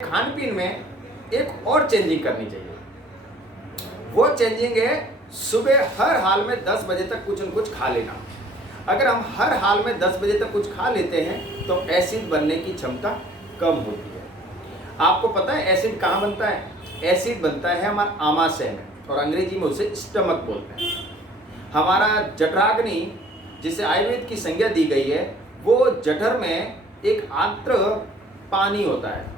खान पीन में एक और चेंजिंग करनी चाहिए। वो चेंजिंग है सुबह हर हाल में 10 बजे तक कुछ न कुछ खा लेना। अगर हम हर हाल में 10 बजे तक कुछ खा लेते हैं तो एसिड बनने की क्षमता कम होती है। आपको पता है एसिड कहाँ बनता है? एसिड बनता है हमारे आमाशय में और अंग्रेजी में उसे स्टमक बोलते हैं। हमारा जठराग्नि जिसे आयुर्वेद की संज्ञा दी गई है, वो जठर में एक आंत्र पानी होता है,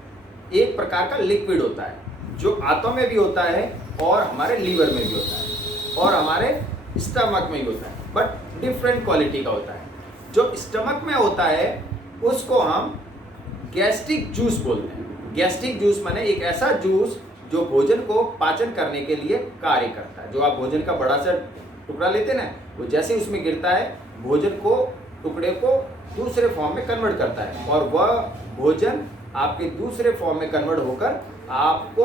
एक प्रकार का लिक्विड होता है जो आंतों में भी होता है और हमारे लीवर में भी होता है और हमारे स्टमक में भी होता है, बट डिफरेंट क्वालिटी का होता है। जो स्टमक में होता है उसको हम गैस्ट्रिक जूस बोलते हैं। गैस्ट्रिक जूस माने एक ऐसा जूस जो भोजन को पाचन करने के लिए कार्य करता है। जो आप भोजन का बड़ा सा टुकड़ा लेते हैं ना, वो जैसे उसमें गिरता है भोजन को टुकड़े को दूसरे फॉर्म में कन्वर्ट करता है और वह भोजन आपके दूसरे फॉर्म में कन्वर्ट होकर आपको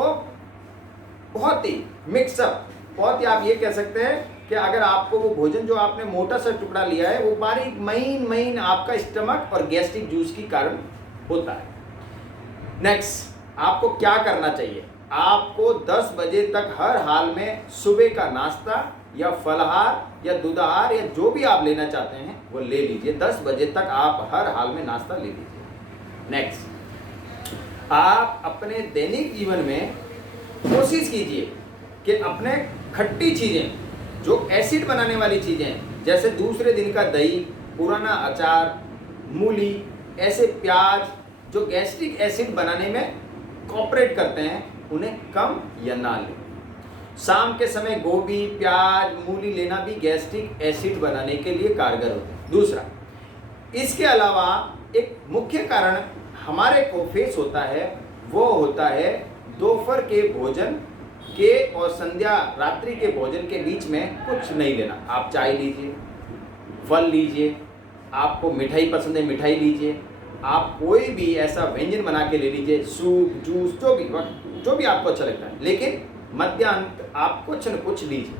बहुत ही मिक्सअप, बहुत ही आप ये कह सकते हैं कि अगर आपको वो भोजन जो आपने मोटा सा टुकड़ा लिया है वो बारीक महीन महीन आपका स्टमक और गैस्ट्रिक जूस के कारण होता है। नेक्स्ट, आपको क्या करना चाहिए? आपको 10 बजे तक हर हाल में सुबह का नाश्ता या फलाहार या दूधाहार या जो भी आप लेना चाहते हैं वो ले लीजिए। 10 बजे तक आप हर हाल में नाश्ता ले लीजिए। नेक्स्ट, आप अपने दैनिक जीवन में कोशिश कीजिए कि अपने खट्टी चीज़ें जो एसिड बनाने वाली चीज़ें जैसे दूसरे दिन का दही, पुराना अचार, मूली, ऐसे प्याज जो गैस्ट्रिक एसिड बनाने में कोऑपरेट करते हैं उन्हें कम या ना लें। शाम के समय गोभी, प्याज, मूली लेना भी गैस्ट्रिक एसिड बनाने के लिए कारगर होता है। दूसरा, इसके अलावा एक मुख्य कारण हमारे को फेस होता है वो होता है दोपहर के भोजन के और संध्या रात्रि के भोजन के बीच में कुछ नहीं लेना। आप चाय लीजिए, फल लीजिए, आपको मिठाई पसंद है मिठाई लीजिए, आप कोई भी ऐसा व्यंजन बना के ले लीजिए, सूप, जूस, जो भी आपको अच्छा लगता है, लेकिन मध्याह्न आप कुछ न कुछ लीजिए।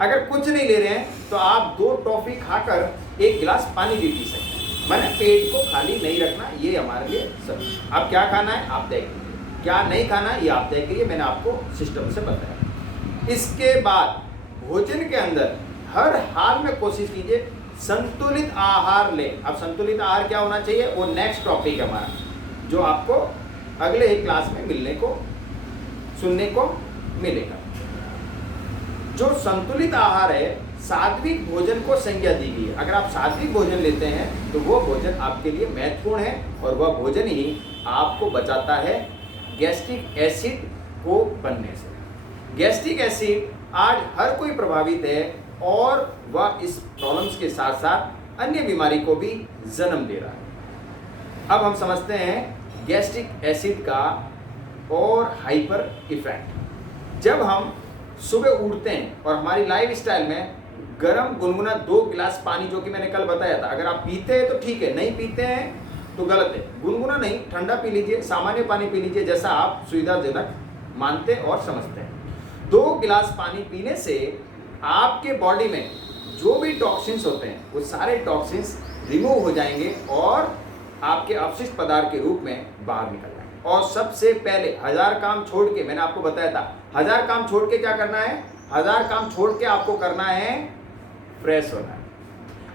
अगर कुछ नहीं ले रहे हैं तो आप 2 टॉफी खाकर 1 गिलास पानी भी पी सकते हैं। मैंने पेट को खाली नहीं रखना, ये हमारे लिए सब। अब क्या खाना है आप तय कीजिए, क्या नहीं खाना है ये आप तय कीजिए, मैंने आपको सिस्टम से बताया। इसके बाद भोजन के अंदर हर हाल में कोशिश कीजिए संतुलित आहार लें। अब संतुलित आहार क्या होना चाहिए वो नेक्स्ट टॉपिक है हमारा, जो आपको अगले ही क्लास में मिलने को सुनने को मिलेगा। जो संतुलित आहार है, सात्विक भोजन को संज्ञा दी गई है। अगर आप सात्विक भोजन लेते हैं तो वो भोजन आपके लिए महत्वपूर्ण है और वह भोजन ही आपको बचाता है गैस्ट्रिक एसिड को बनने से। गैस्ट्रिक एसिड आज हर कोई प्रभावित है और वह इस प्रॉब्लम्स के साथ साथ अन्य बीमारी को भी जन्म दे रहा है। अब हम समझते हैं गैस्ट्रिक एसिड का और हाइपर इफेक्ट। जब हम सुबह उठते हैं और हमारी लाइफ स्टाइल में गरम गुनगुना 2 गिलास पानी, जो कि मैंने कल बताया था, अगर आप पीते हैं तो ठीक है, नहीं पीते हैं तो गलत है। गुनगुना नहीं, ठंडा पी लीजिए, सामान्य पानी पी लीजिए, जैसा आप सुविधाजनक मानते और समझते हैं। 2 गिलास पानी पीने से आपके बॉडी में जो भी टॉक्सिन्स होते हैं वो सारे टॉक्सिन्स रिमूव हो जाएंगे और आपके अपशिष्ट पदार्थ के रूप में बाहर निकल जाएंगे। और सबसे पहले 1000 काम छोड़ के, मैंने आपको बताया था 1000 काम छोड़ के क्या करना है, 1000 काम छोड़ के आपको करना है फ्रेश होना है।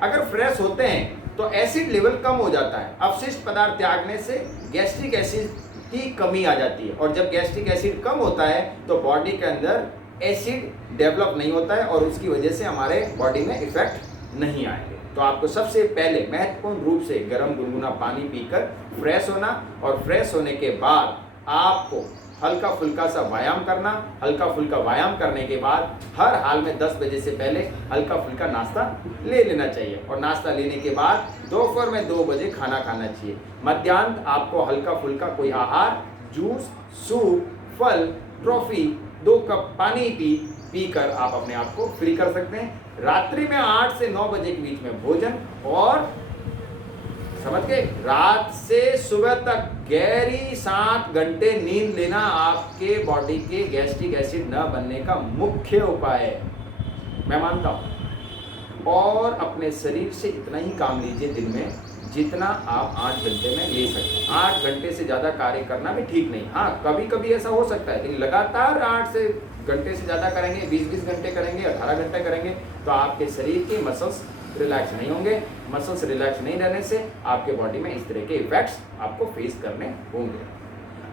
अगर फ्रेश होते हैं तो एसिड लेवल कम हो जाता है। अपशिष्ट पदार्थ त्यागने से गैस्ट्रिक एसिड की कमी आ जाती है और जब गैस्ट्रिक एसिड कम होता है तो बॉडी के अंदर एसिड डेवलप नहीं होता है और उसकी वजह से हमारे बॉडी में इफेक्ट नहीं आएंगे। तो आपको सबसे पहले महत्वपूर्ण रूप से गर्म गुनगुना पानी पीकर फ्रेश होना और फ्रेश होने के बाद आपको हल्का फुल्का सा व्यायाम करना। हल्का फुल्का व्यायाम करने के बाद हर हाल में 10 बजे से पहले हल्का फुल्का नाश्ता ले लेना चाहिए और नाश्ता लेने के बाद दोपहर में 2 बजे खाना खाना चाहिए। मध्याह्न आपको हल्का फुल्का कोई आहार, जूस, सूप, फल, ट्रॉफी, 2 कप पानी पीकर आप अपने आप को फ्री कर सकते हैं। रात्रि में 8 से 9 बजे के बीच में भोजन और समझ गए, रात से सुबह तक गहरी 7 घंटे नींद लेना आपके बॉडी के गैस्ट्रिक एसिड न बनने का मुख्य उपाय है, मैं मानता हूं। और अपने शरीर से इतना ही काम लीजिए दिन में जितना आप 8 घंटे में ले सकते हैं। 8 घंटे से ज़्यादा कार्य करना भी ठीक नहीं। हाँ, कभी कभी ऐसा हो सकता है, लेकिन लगातार 8 घंटे से ज़्यादा करेंगे, 20-20 घंटे करेंगे, 18 घंटे करेंगे, तो आपके शरीर के मसल्स रिलैक्स नहीं होंगे। मसल्स रिलैक्स नहीं रहने से आपके बॉडी में इस तरह के इफेक्ट्स आपको फेस करने होंगे।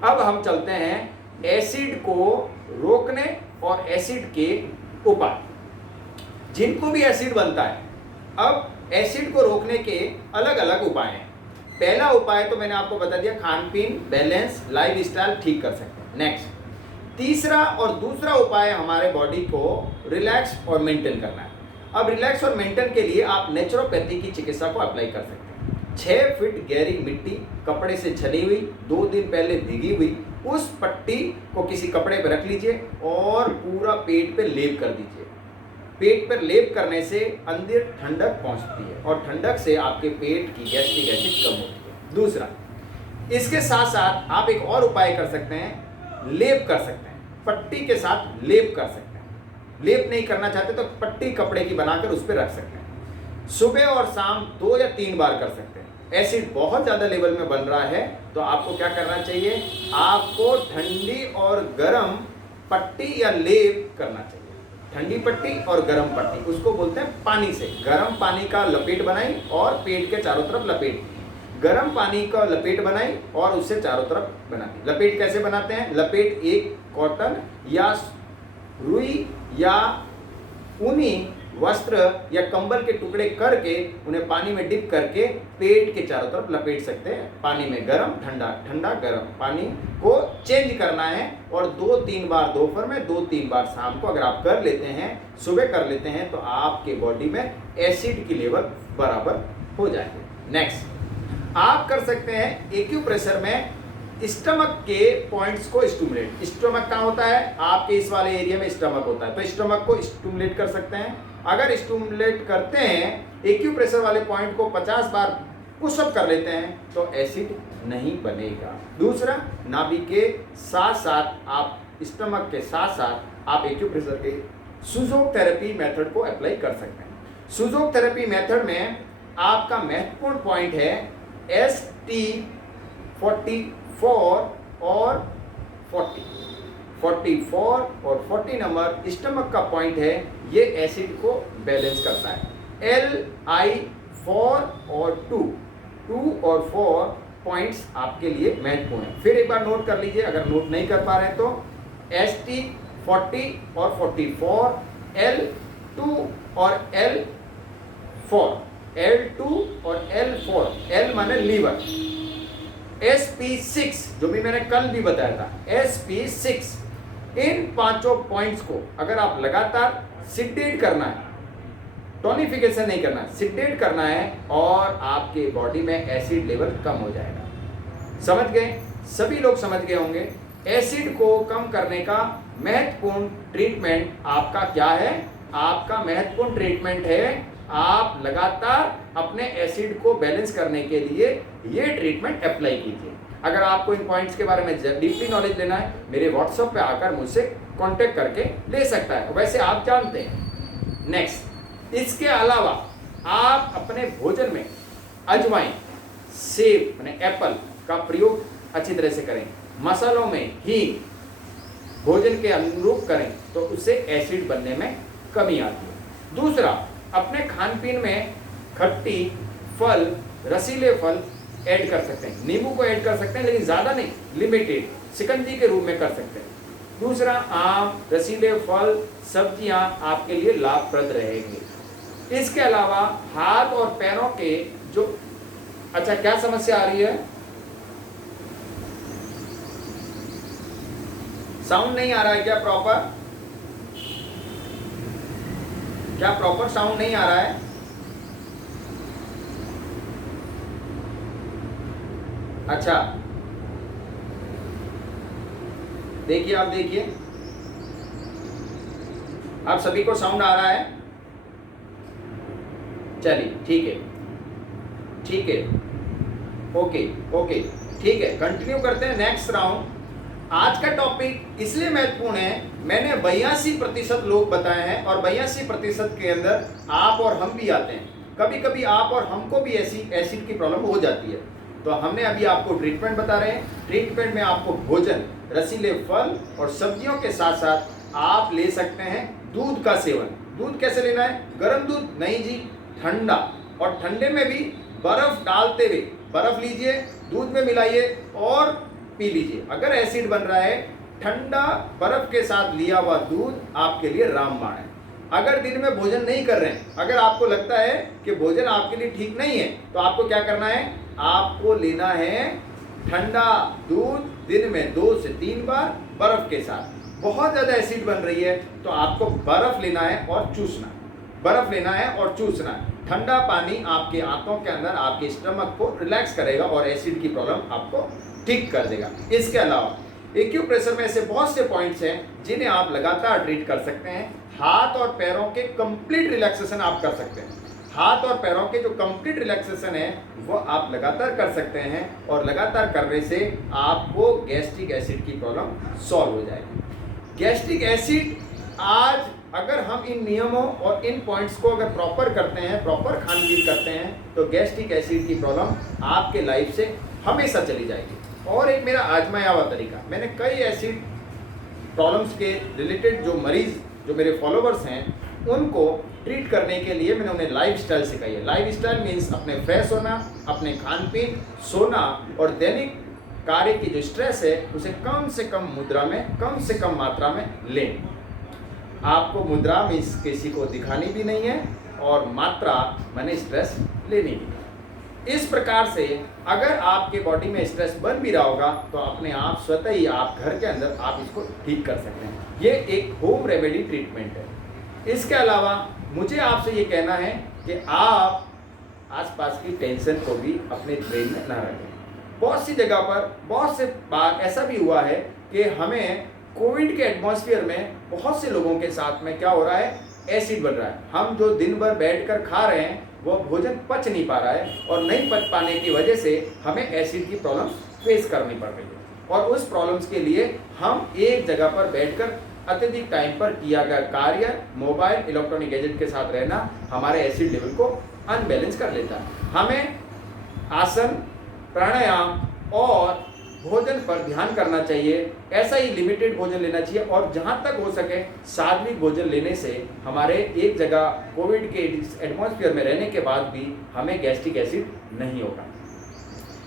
अब हम चलते हैं एसिड को रोकने और एसिड के उपाय। जिनको भी एसिड बनता है, अब एसिड को रोकने के अलग अलग उपाय हैं। पहला उपाय तो मैंने आपको बता दिया, खान पीन, बैलेंस, लाइफस्टाइल ठीक कर सकते हैं। नेक्स्ट, तीसरा और दूसरा उपाय हमारे बॉडी को रिलैक्स और मेंटेन करना है। अब रिलैक्स और मेंटेन के लिए आप नेचुरोपैथी की चिकित्सा को अप्लाई कर सकते हैं। 6 फीट गहरी मिट्टी कपड़े से छली हुई, 2 दिन पहले भीगी हुई, उस पट्टी को किसी कपड़े पर रख लीजिए और पूरा पेट पे लेप कर दीजिए। पेट पर लेप करने से अंदर ठंडक पहुंचती है और ठंडक से आपके पेट की गैस्ट्रिक एसिड कम होती है। दूसरा, इसके साथ साथ आप एक और उपाय कर सकते हैं, लेप कर सकते हैं। पट्टी के साथ लेप कर सकते हैं। लेप नहीं करना चाहते तो पट्टी कपड़े की बनाकर उस पर रख सकते हैं। सुबह और शाम 2 या 3 बार कर सकते हैं। एसिड बहुत ज़्यादा लेवल में बन रहा है तो आपको क्या करना चाहिए, आपको ठंडी और गर्म पट्टी या लेप करना चाहिए। ठंडी पट्टी और गर्म पट्टी, उसको बोलते हैं पानी से। गर्म पानी का लपेट बनाई और पेट के चारों तरफ लपेट दी। गर्म पानी का लपेट बनाई और उससे चारों तरफ बना दी। लपेट कैसे बनाते हैं, लपेट एक कॉटन या रुई या ऊनी वस्त्र या कंबल के टुकड़े करके उन्हें पानी में डिप करके पेट के चारों तरफ लपेट सकते हैं। पानी में गर्म ठंडा, ठंडा गर्म, पानी को चेंज करना है और 2-3 बार दोपहर में, 2-3 बार शाम को अगर आप कर लेते हैं, सुबह कर लेते हैं, तो आपके बॉडी में एसिड की लेवल बराबर हो जाएगी। नेक्स्ट, आप कर सकते हैं एक्यूप्रेशर में स्टमक के पॉइंट्स को स्टिमुलेट। स्टमक कहाँ होता है, आपके इस वाले एरिया में स्टमक होता है, तो स्टमक को स्टिमुलेट कर सकते हैं। अगर स्टिमुलेट करते हैं, एक्यूप्रेशर वाले पॉइंट को 50 बार पुशअप कर लेते हैं तो एसिड नहीं बनेगा। दूसरा, नाभि के साथ साथ आप स्टमक के साथ साथ आप एक्यूप्रेशर के सुजोक थेरेपी मेथड को अप्लाई कर सकते हैं। सुजोक थेरेपी मेथड में आपका महत्वपूर्ण पॉइंट है ST44 और 40। 44 और 40 नंबर स्टमक का पॉइंट है, ये एसिड को बैलेंस करता है। LI4 और 2 और 4 पॉइंट्स आपके लिए महत्वपूर्ण है। फिर एक बार नोट कर लीजिए, अगर नोट नहीं कर पा रहे हैं तो ST40 और 44, L2 और L4, L2 और L4, L माने लीवर, SP6 जो भी मैंने कल भी बताया था, SP6, इन 5 पॉइंट्स को अगर आप लगातार सिडेट करना है, टोनिफिकेशन नहीं करना, सिडेट करना है और आपके बॉडी में एसिड लेवल कम हो जाएगा। समझ गए? सभी लोग समझ गए होंगे। एसिड को कम करने का महत्वपूर्ण ट्रीटमेंट आपका क्या है? आपका महत्वपूर्ण ट्रीटमेंट है, आप लगातार अपने एसिड को बैलेंस करने के लिए ये ट्रीटमेंट अप्लाई कीजिए। अगर आपको इन पॉइंट्स के बारे में डीपली नॉलेज लेना है, मेरे व्हाट्सएप पे आकर मुझसे कांटेक्ट करके ले सकता है, वैसे आप जानते हैं। नेक्स्ट, इसके अलावा आप अपने भोजन में अजवाइन, सेब माने एप्पल का प्रयोग अच्छी तरह से करें। मसालों में हींग भोजन के अनुरूप करें तो उससे एसिड बनने में कमी आती है। दूसरा, अपने खान पीन में खट्टी फल, रसीले फल ऐड कर सकते हैं। नींबू को ऐड कर सकते हैं, लेकिन ज़्यादा नहीं, लिमिटेड, शिकंजी के रूप में कर सकते हैं। दूसरा, आम, रसीले फल, सब्जियां आपके लिए लाभप्रद रहेंगे। इसके अलावा हाथ और पैरों के जो, अच्छा क्या समस्या आ रही है? साउंड नहीं आ रहा है क्या प्रॉपर? क्या प्रॉपर साउंड नहीं आ रहा है? अच्छा, देखिए, आप देखिए, आप सभी को साउंड आ रहा है? चलिए, ठीक है, ठीक है, ओके ओके, ठीक है, कंटिन्यू करते हैं नेक्स्ट राउंड। आज का टॉपिक इसलिए महत्वपूर्ण है, मैंने 82% लोग बताए हैं और 82% के अंदर आप और हम भी आते हैं। कभी कभी आप और हमको भी ऐसी एसिड की प्रॉब्लम हो जाती है। तो हमने अभी आपको ट्रीटमेंट बता रहे हैं। ट्रीटमेंट में आपको भोजन, रसीले फल और सब्जियों के साथ साथ आप ले सकते हैं दूध का सेवन। दूध कैसे लेना है? गर्म दूध नहीं जी, ठंडा, और ठंडे में भी बर्फ डालते हुए बर्फ लीजिए, दूध में मिलाइए और पी लीजिए। अगर एसिड बन रहा है, ठंडा बर्फ के साथ लिया हुआ दूध आपके लिए रामबाण है। अगर दिन में भोजन नहीं कर रहे हैं, अगर आपको लगता है कि भोजन आपके लिए ठीक नहीं है, तो आपको क्या करना है? आपको लेना है ठंडा दूध दिन में 2 से 3 बार बर्फ के साथ। बहुत ज़्यादा एसिड बन रही है तो आपको बर्फ लेना है और चूसना, बर्फ लेना है और चूसना। ठंडा पानी आपके आंतों के अंदर आपके स्टमक को रिलैक्स करेगा और एसिड की प्रॉब्लम आपको ठीक कर देगा। इसके अलावा एक्यूप्रेशर में ऐसे बहुत से पॉइंट्स हैं जिन्हें आप लगातार ट्रीट कर सकते हैं। हाथ और पैरों के कंप्लीट रिलैक्सेशन आप कर सकते हैं। हाथ और पैरों के जो कंप्लीट रिलैक्सेशन है वो आप लगातार कर सकते हैं, और लगातार करने से आपको गैस्ट्रिक एसिड की प्रॉब्लम सॉल्व हो जाएगी। गैस्ट्रिक एसिड, आज अगर हम इन नियमों और इन पॉइंट्स को अगर प्रॉपर करते हैं, प्रॉपर खान पीन करते हैं, तो गैस्ट्रिक एसिड की प्रॉब्लम आपके लाइफ से हमेशा चली जाएगी। और एक मेरा आजमाया हुआ तरीका, मैंने कई एसिड प्रॉब्लम्स के रिलेटेड जो मरीज, जो मेरे फॉलोवर्स हैं, उनको ट्रीट करने के लिए मैंने उन्हें लाइफ स्टाइल सिखाई है। लाइफ स्टाइल मीन्स अपने फ्रेश होना, अपने खान पीन, सोना और दैनिक कार्य की जो स्ट्रेस है उसे कम से कम मुद्रा में, कम से कम मात्रा में लें। आपको मुद्रा मीन्स किसी को दिखानी भी नहीं है, और मात्रा मैंने स्ट्रेस लेनी भी नहीं। इस प्रकार से अगर आपके बॉडी में स्ट्रेस बन भी रहा होगा तो अपने आप स्वतः ही आप घर के अंदर आप इसको ठीक कर सकते हैं। ये एक होम रेमेडी ट्रीटमेंट है। इसके अलावा मुझे आपसे ये कहना है कि आप आसपास की टेंशन को भी अपने ब्रेन में ना रखें। बहुत सी जगह पर बहुत से बार ऐसा भी हुआ है कि हमें कोविड के एटमॉस्फेयर में बहुत से लोगों के साथ में क्या हो रहा है? एसिड बन रहा है। हम जो दिन भर बैठकर खा रहे हैं वो भोजन पच नहीं पा रहा है, और नहीं पच पाने की वजह से हमें एसिड की प्रॉब्लम फेस करनी पड़ रही है। और उस प्रॉब्लम्स के लिए हम एक जगह पर बैठकर अत्यधिक टाइम पर किया गया कार्य, मोबाइल, इलेक्ट्रॉनिक गैजेट के साथ रहना हमारे एसिड लेवल को अनबैलेंस कर लेता है। हमें आसन, प्राणायाम और भोजन पर ध्यान करना चाहिए। ऐसा ही लिमिटेड भोजन लेना चाहिए, और जहाँ तक हो सके सात्विक भोजन लेने से हमारे एक जगह कोविड के एटमॉस्फेयर में रहने के बाद भी हमें गैस्ट्रिक एसिड नहीं होगा।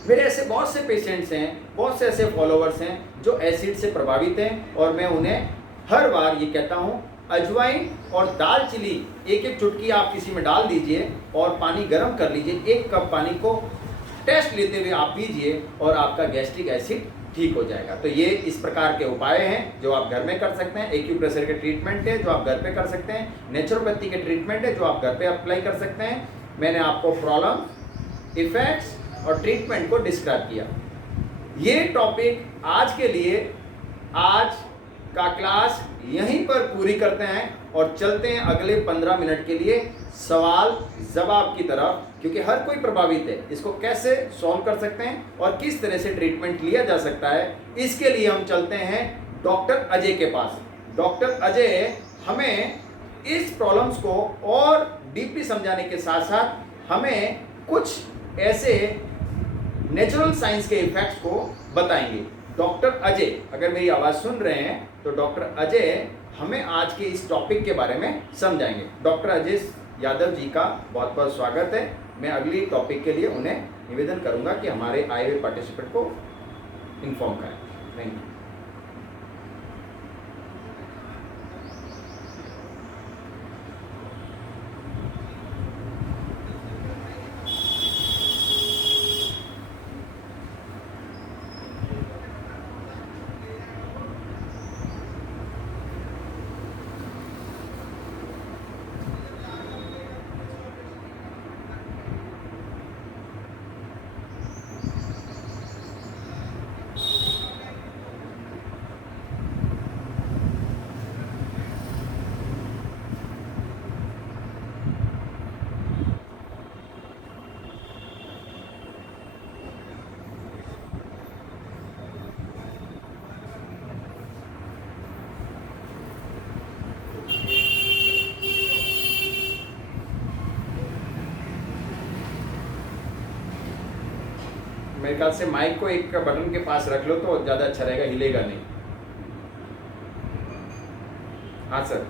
मेरे ऐसे बहुत से पेशेंट्स हैं, बहुत से ऐसे फॉलोवर्स हैं जो एसिड से प्रभावित हैं, और मैं उन्हें हर बार ये कहता हूँ, अजवाइन और दालचीनी एक एक चुटकी आप किसी में डाल दीजिए और पानी गर्म कर लीजिए। 1 कप पानी को टेस्ट लेते हुए आप पीजिए और आपका गैस्ट्रिक एसिड ठीक हो जाएगा। तो ये इस प्रकार के उपाय हैं जो आप घर में कर सकते हैं। एक्यूप्रेशर के ट्रीटमेंट है जो आप घर पे कर सकते हैं। नेचुरोपैथी के ट्रीटमेंट है जो आप घर पे अप्लाई कर सकते हैं। मैंने आपको प्रॉब्लम, इफेक्ट्स और ट्रीटमेंट को डिस्क्राइब किया। ये टॉपिक आज के लिए, आज का क्लास यहीं पर पूरी करते हैं और चलते हैं अगले 15 मिनट के लिए सवाल जवाब की तरफ, क्योंकि हर कोई प्रभावित है। इसको कैसे सॉल्व कर सकते हैं और किस तरह से ट्रीटमेंट लिया जा सकता है, इसके लिए हम चलते हैं डॉक्टर अजय के पास। डॉक्टर अजय हमें इस प्रॉब्लम्स को और डीपली समझाने के साथ साथ हमें कुछ ऐसे नेचुरल साइंस के इफेक्ट्स को बताएंगे। डॉक्टर अजय, अगर मेरी आवाज़ सुन रहे हैं तो डॉक्टर अजय हमें आज के इस टॉपिक के बारे में समझाएंगे। डॉक्टर अजय यादव जी का बहुत बहुत स्वागत है। मैं अगली टॉपिक के लिए उन्हें निवेदन करूंगा कि हमारे आए हुए पार्टिसिपेंट को इन्फॉर्म करें। Thank you. मेरे ख्याल से माइक को एक बटन के पास रख लो तो ज़्यादा अच्छा रहेगा, हिलेगा नहीं। हाँ सर।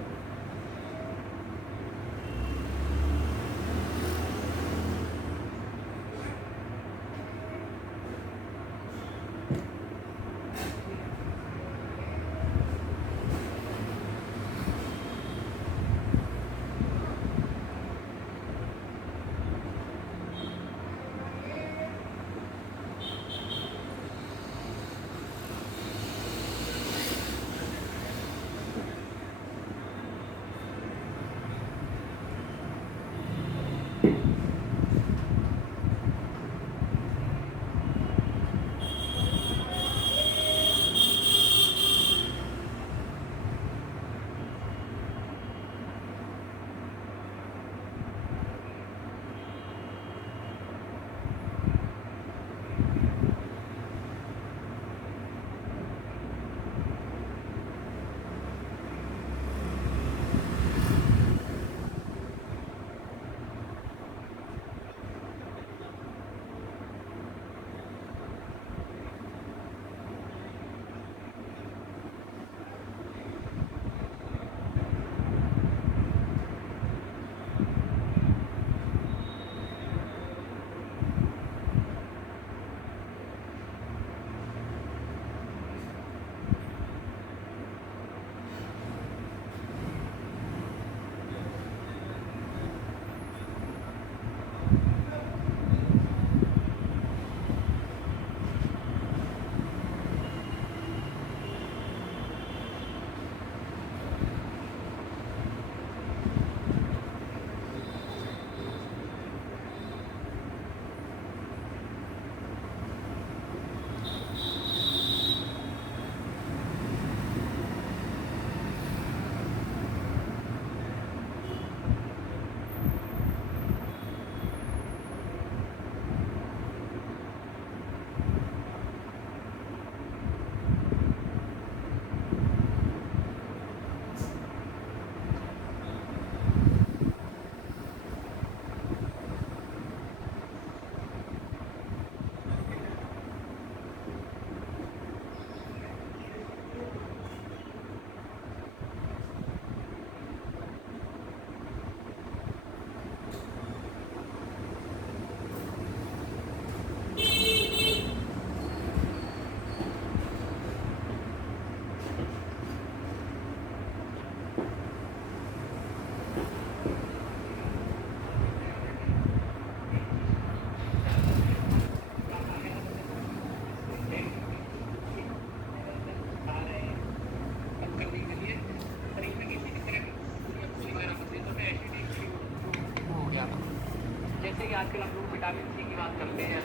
जैसे कि आजकल हम लोग विटामिन सी की बात करते हैं,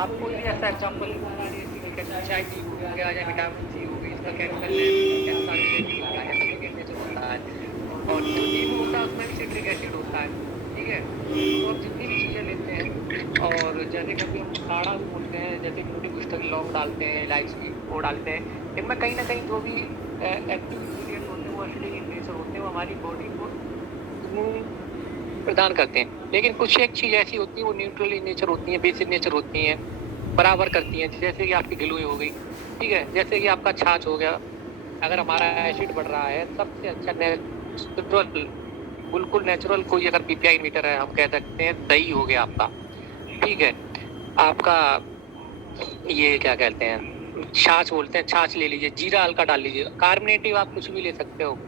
आप कोई भी ऐसा एग्जाम्पल चाहे टी हो गया या विटामिन सी हो गई, इसका केमिकल होता है और जो नींबू होता है उसमें भी सिट्रिक एसिड होता है, ठीक है। तो आप जितनी भी चीज़ें लेते हैं और जैसे कभी हम काढ़ा बोलते हैं, जैसे मोटी कुछ लौंग डालते हैं, इलायची वो डालते हैं, इनमें कहीं ना कहीं जो भी एक्टिव इंग्रीडियंट होते हैं वो एसिडिक इन नेचर होते हैं, वो हमारी बॉडी को प्रदान करते हैं। लेकिन कुछ एक चीज़ ऐसी होती है वो न्यूट्रल इन नेचर होती है, बेसिक नेचर होती हैं, बराबर करती हैं। जैसे कि आपकी गिलोय हो गई, ठीक है, जैसे कि आपका छाछ हो गया। अगर हमारा एसिड बढ़ रहा है, सबसे अच्छा नेचुरल, बिल्कुल नेचुरल कोई अगर पीपीआई मीटर है, हम कह सकते हैं दही हो गया आपका, ठीक है। आपका ये क्या कहते हैं, छाछ बोलते हैं, छाछ ले लीजिए, जीरा हल्का डाल लीजिए, कार्बोनेटिव आप कुछ भी ले सकते हो।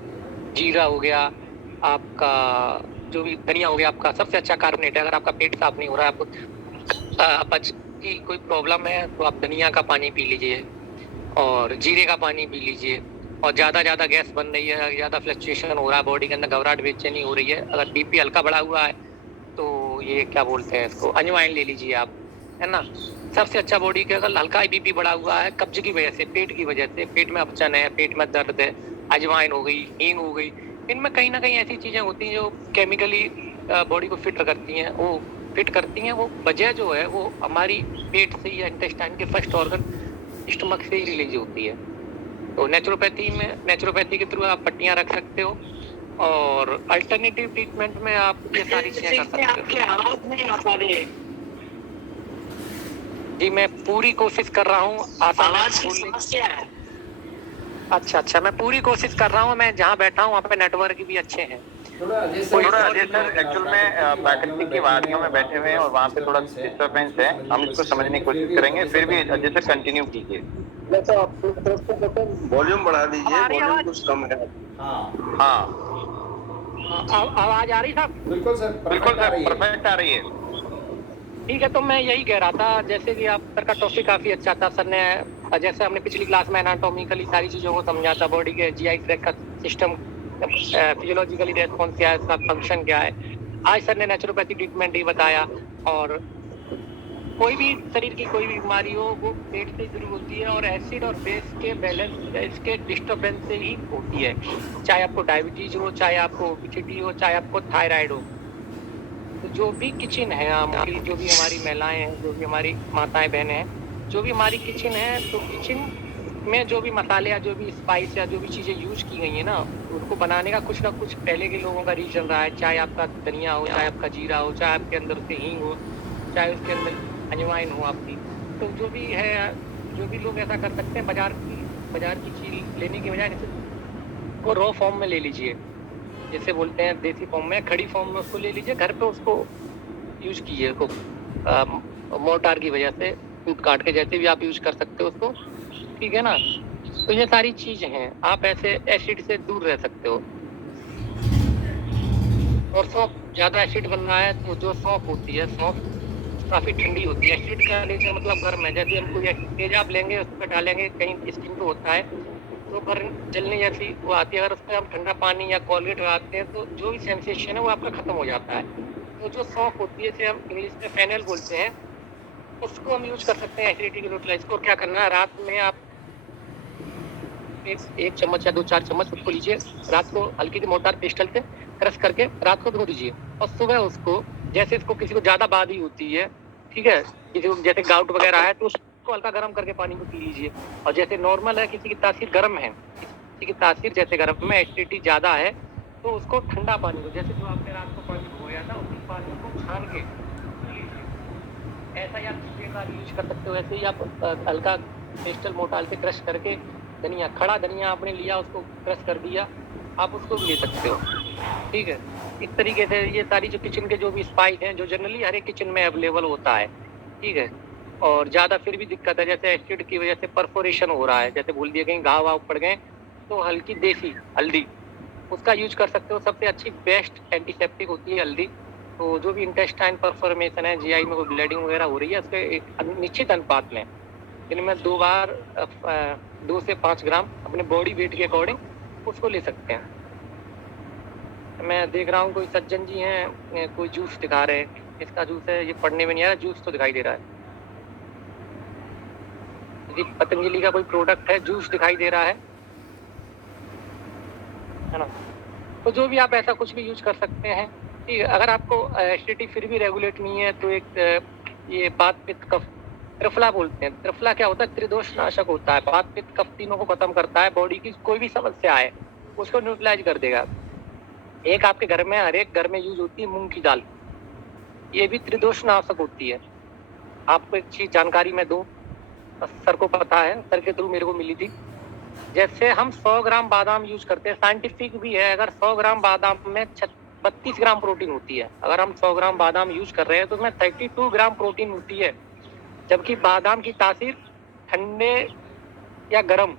जीरा हो गया आपका, जो भी धनिया हो गया आपका, सबसे अच्छा कार्बोनेट है। अगर आपका पेट साफ नहीं हो रहा है, आपको अपच की कोई प्रॉब्लम है, तो आप धनिया का पानी पी लीजिए और जीरे का पानी पी लीजिए। और ज़्यादा गैस बन रही है, ज़्यादा फ्लक्चुएशन हो रहा है, बॉडी के अंदर घबराहट बेचैनी हो रही है, अगर बीपी हल्का बढ़ा हुआ है, तो ये क्या बोलते हैं इसको, अजवाइन ले लीजिए आप, है ना। सबसे अच्छा बॉडी के अगर हल्का बीपी बढ़ा हुआ है कब्ज की वजह से, पेट की वजह से, पेट में अपचन है, पेट में दर्द है, अजवाइन हो गई, हींग हो गई, इनमें कहीं ना कहीं ऐसी चीजें होती हैं जो केमिकली बॉडी को फिट करती हैं। वो फिट करती हैं, वो वजह जो है वो हमारी पेट से या इंटेस्टाइन के फर्स्ट ऑर्गन स्टमक से ही रिलीज होती है। तो नेचुरोपैथी के थ्रू आप पट्टियां रख सकते हो, और अल्टरनेटिव ट्रीटमेंट में आप ये सारी चीजें कर सकते हो। जी मैं पूरी कोशिश कर रहा हूँ अच्छा, मैं पूरी कोशिश कर रहा हूँ। मैं जहाँ बैठा हूँ वहाँ पे नेटवर्क भी अच्छे हैं। थोड़ा अजय सर एक्चुअल में प्राकृतिक की वादियों में बैठे हुए हैं और वहाँ पे थोड़ा डिस्टर्बेंस है, हम इसको समझने की कोशिश करेंगे, फिर भी अजय सर कंटिन्यू कीजिए। वॉल्यूम बढ़ा दीजिए, वॉल्यूम कुछ कम है। हाँ आवाज आ रही साहब? बिल्कुल सर, परफेक्ट आ रही है। ठीक है, तो मैं यही कह रहा था, जैसे कि आप सर का टॉपिक काफी अच्छा था। सर ने जैसे हमने पिछली क्लास में एनाटॉमिकली सारी चीजों को समझा था, बॉडी के जीआई ट्रैक्ट का सिस्टम, फिजियोलॉजिकली रेस्पॉन्स क्या है, इसका फंक्शन क्या है। आज सर ने नेचुरोपैथी ट्रीटमेंट ही बताया, और कोई भी शरीर की कोई भी बीमारी हो वो पेट से शुरू होती है, और एसिड और बेस के बैलेंस, इसके डिस्टर्बेंस से ही होती है। चाहे आपको डायबिटीज हो, चाहे आपको ओबेसिटी हो, चाहे आपको थायराइड हो। तो जो भी किचन है हमारी, जो भी हमारी महिलाएं हैं, जो भी हमारी माताएं बहनें हैं, जो भी हमारी किचन है, तो किचन में जो भी मसाले या जो भी स्पाइस या जो भी चीज़ें यूज की गई हैं ना, उनको बनाने का कुछ ना कुछ पहले के लोगों का रीजन रहा है। चाहे आपका धनिया हो, चाहे आपका जीरा हो, चाहे आपके अंदर उसके हींग हो, चाहे उसके अंदर अजवाइन हो आपकी। तो जो भी है, जो भी लोग ऐसा कर सकते हैं, बाजार की चीज़ लेने के बजाय वो रॉ फॉर्म में ले लीजिए, जैसे बोलते हैं देसी फॉर्म में, खड़ी फॉर्म में उसको ले लीजिए, घर पे उसको यूज कीजिए। उसको मोर्टार की वजह से टूट काट के जैसे भी आप यूज कर सकते हो उसको, ठीक है ना। तो ये सारी चीजें हैं, आप ऐसे एसिड से दूर रह सकते हो। और सौंफ, ज्यादा एसिड बन रहा है तो जो सौंफ होती है, सौंफ काफी ठंडी होती है। एसिड का नेचर मतलब गर्म है। जैसे हम कोई तेजाब लेंगे, उस पर डालेंगे, कहीं स्किन पे होता है तो बर्न जलने जैसी वो आती है। अगर उस पर हम ठंडा पानी या कोलगेट लगाते हैं तो जो भी सेंसेशन है वो आपका खत्म हो जाता है। तो जो सौंफ होती है, जिसे हम इंग्लिश में फेनल बोलते हैं, उसको हम यूज कर सकते हैं एसिडिटी के न्यूट्रलाइज को। क्या करना है, रात में आप एक चम्मच या 2-4 चम्मच उसको लीजिए, रात को हल्की सी मोटार पेस्टल से क्रश करके रात को धो दीजिए, और सुबह उसको, जैसे इसको किसी को ज्यादा बादी होती है, ठीक है, किसी को जैसे गाउट वगैरह है, तो उसको हल्का गर्म करके पानी को पी लीजिए। और जैसे नॉर्मल है, किसी की तासीर गर्म है, किसी की तासीर जैसे गर्म में एसिडिटी ज्यादा है, तो उसको ठंडा पानी को, जैसे जो आपने रात को पानी धोया था, उसी पानी को छान के ऐसा ही आप यूज कर सकते हो। ऐसे ही आप हल्का पेस्टल मोटाल से क्रश करके धनिया, खड़ा धनिया आपने लिया, उसको क्रश कर दिया, आप उसको भी ले सकते हो, ठीक है। इस तरीके से ये सारी जो किचन के जो भी स्पाइस हैं, जो जनरली हर एक किचन में अवेलेबल होता है, ठीक है। और ज़्यादा फिर भी दिक्कत है, जैसे एसिड की वजह से परफोरेशन हो रहा है, जैसे बोल दिया कहीं घाव वाव पड़ गए, तो हल्की देसी हल्दी उसका यूज कर सकते हो। सबसे अच्छी बेस्ट एंटीसेप्टिक होती है हल्दी। तो जो भी इंटेस्टाइन परफॉर्मेशन है, जीआई में कोई ब्लीडिंग वगैरह हो रही है, उसके एक निश्चित अनुपात में दिन में 2 बार 2 से 5 ग्राम अपने बॉडी वेट के अकॉर्डिंग उसको ले सकते हैं। मैं देख रहा हूँ कोई सज्जन जी हैं, कोई जूस दिखा रहे हैं, इसका जूस है, ये पढ़ने में नहीं आ रहा, जूस तो दिखाई दे रहा है। जी पतंजलि का कोई प्रोडक्ट है, जूस दिखाई दे रहा है ना। तो जो भी आप ऐसा कुछ भी यूज कर सकते हैं, ठीक है। अगर आपको एसिडिटी फिर भी रेगुलेट नहीं है, तो एक ये बात पित्त कफ, त्रिफला बोलते हैं। त्रिफला क्या होता है, त्रिदोष नाशक होता है, बात पित्त कफ तीनों को खत्म करता है। बॉडी की कोई भी समस्या है उसको न्यूट्रलाइज कर देगा। एक आपके घर में, हर एक घर में यूज होती है मूंग की दाल, ये भी त्रिदोष नाशक होती है। आपको एक चीज जानकारी में दूं, सर को पता है, सर के थ्रू मेरे को मिली थी। जैसे हम 100 ग्राम बादाम यूज करते हैं, साइंटिफिक भी है, अगर 100 ग्राम बादाम में 32 ग्राम प्रोटीन होती है। अगर हम 100 ग्राम बादाम यूज कर रहे हैं तो उसमें 32 ग्राम प्रोटीन होती है। जबकि बादाम की तासीर ठंडे या गर्म,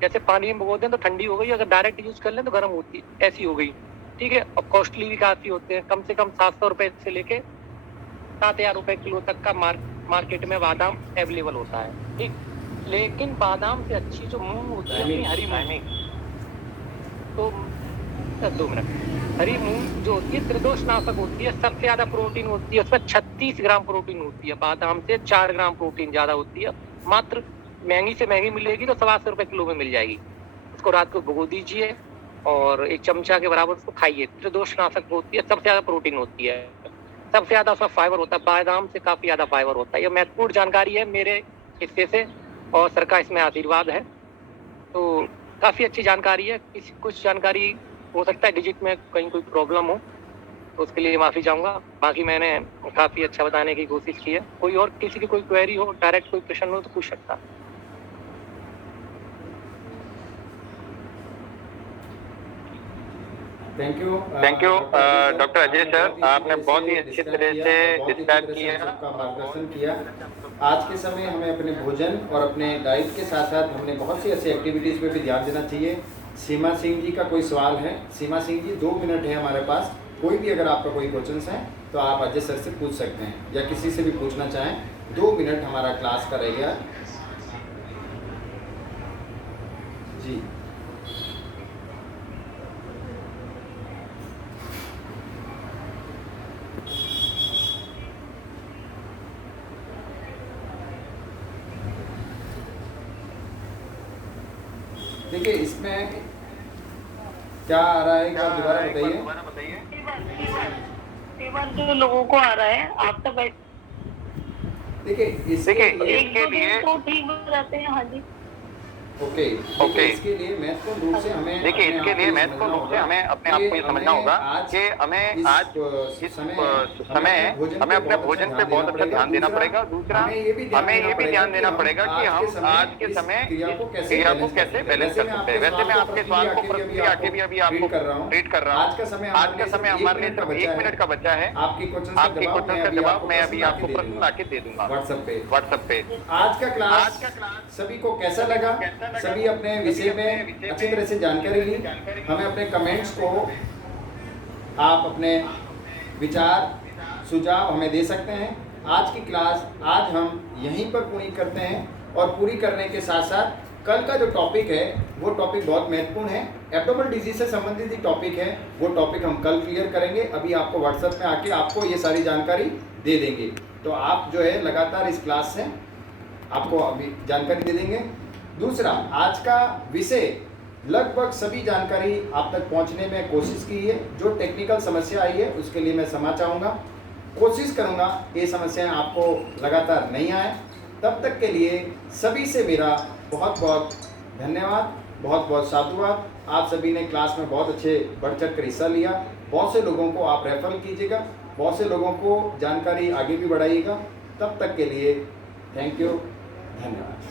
जैसे पानी में भिगो दें तो ठंडी हो गई, अगर डायरेक्ट यूज कर लें तो गर्म होती है, ऐसी हो गई, ठीक है। और कॉस्टली भी काफी होते हैं, कम से कम 700 रुपए से लेके 7000 रुपए किलो तक का मार्केट में बादाम अवेलेबल होता है, ठीक। लेकिन बादाम से अच्छी जो मूंग होती है, हरी मूंग, तो 2 मिनट। हरी मूंग जो होती है त्रिदोषनाशक होती है, सबसे ज्यादा प्रोटीन होती है उसमें 36 ग्राम प्रोटीन होती है, बादाम से 4 ग्राम प्रोटीन ज्यादा होती है। मात्र महंगी से महंगी मिलेगी तो 125 रुपए किलो में मिल जाएगी। उसको रात को भिगो दीजिए और 1 चमचा के बराबर उसको खाइए। त्रिदोषनाशक होती है, सबसे ज्यादा प्रोटीन होती है, सबसे ज्यादा उसमें फाइबर होता है, बादाम से काफी ज्यादा फाइबर होता है। ये महत्वपूर्ण जानकारी है मेरे हिस्से से और सर का इसमें आशीर्वाद है। तो काफी अच्छी जानकारी है। कुछ जानकारी हो सकता है डिजिट में कहीं कोई प्रॉब्लम हो तो उसके लिए माफी चाहूंगा। बाकी मैंने काफी अच्छा बताने की कोशिश की है। कोई और किसी की कोई क्वेरी हो, डायरेक्ट कोई प्रश्न हो तो पूछ सकता है। Thank you doctor Ajay sir, आपने बहुत ही अच्छी तरह से डिस्क्राइब किया, सबका मार्गदर्शन किया। आज के समय हमें अपने भोजन और अपने डाइट के साथ साथ हमने बहुत सी ऐसी एक्टिविटीज़ पे भी ध्यान देना चाहिए। सीमा सिंह जी का कोई सवाल है? सीमा सिंह जी 2 मिनट है हमारे पास। कोई भी अगर आपका कोई क्वेश्चन है तो आप अजय सर से पूछ सकते हैं या किसी से भी पूछना चाहें। 2 मिनट हमारा क्लास का रह गया जी। देखिए इसमें क्या आ रहा है, क्या दोबारा बताइए। केवल जो लोगों को आ रहा है आप तक देखिए इसके लिए तो ठीक हो जाते हैं। हाँ जी, ओके। इसके लिए महत्वपूर्ण रूप से हमें देखिए इसके लिए महत्वपूर्ण रूप से हमें अपने आप को ये समझना होगा कि हमें आज इस समय हमें अपने भोजन पे बहुत अच्छा ध्यान देना पड़ेगा। दूसरा हमें ये भी ध्यान देना पड़ेगा कि हम आज के समय क्रिया को कैसे बैलेंस कर सकते हैं। वैसे मैं आपके सवाल को प्रक्रिया के भी अभी आपको ट्रीट कर रहा हूँ। आज का समय हमारे लिए सिर्फ 1 मिनट का बचा है। आपकी क्वेश्चन का जवाब मैं अभी आपको प्रश्न लाके दे दूंगा व्हाट्सएप पे। आज का क्लास सभी को कैसा लगा? सभी अपने विषय में अच्छी तरह से जानकारी ली। हमें अपने कमेंट्स को आप अपने विचार सुझाव हमें दे सकते हैं। आज की क्लास आज हम यहीं पर पूरी करते हैं और पूरी करने के साथ साथ कल का जो टॉपिक है वो टॉपिक बहुत महत्वपूर्ण है। एब्डोमिनल डिजीज से संबंधित ही टॉपिक है, वो टॉपिक हम कल क्लियर करेंगे। अभी आपको व्हाट्सएप में आके आपको ये सारी जानकारी दे देंगे। तो आप जो है लगातार इस क्लास से आपको अभी जानकारी दे देंगे। दूसरा, आज का विषय लगभग सभी जानकारी आप तक पहुंचने में कोशिश की है। जो टेक्निकल समस्या आई है उसके लिए मैं क्षमा चाहूँगा, कोशिश करूँगा ये समस्याएं आपको लगातार नहीं आए। तब तक के लिए सभी से मेरा बहुत बहुत धन्यवाद, बहुत बहुत साधुवाद। आप सभी ने क्लास में बहुत अच्छे बढ़ चढ़ कर हिस्सा लिया। बहुत से लोगों को आप रेफर कीजिएगा, बहुत से लोगों को जानकारी आगे भी बढ़ाइएगा। तब तक के लिए थैंक यू, धन्यवाद।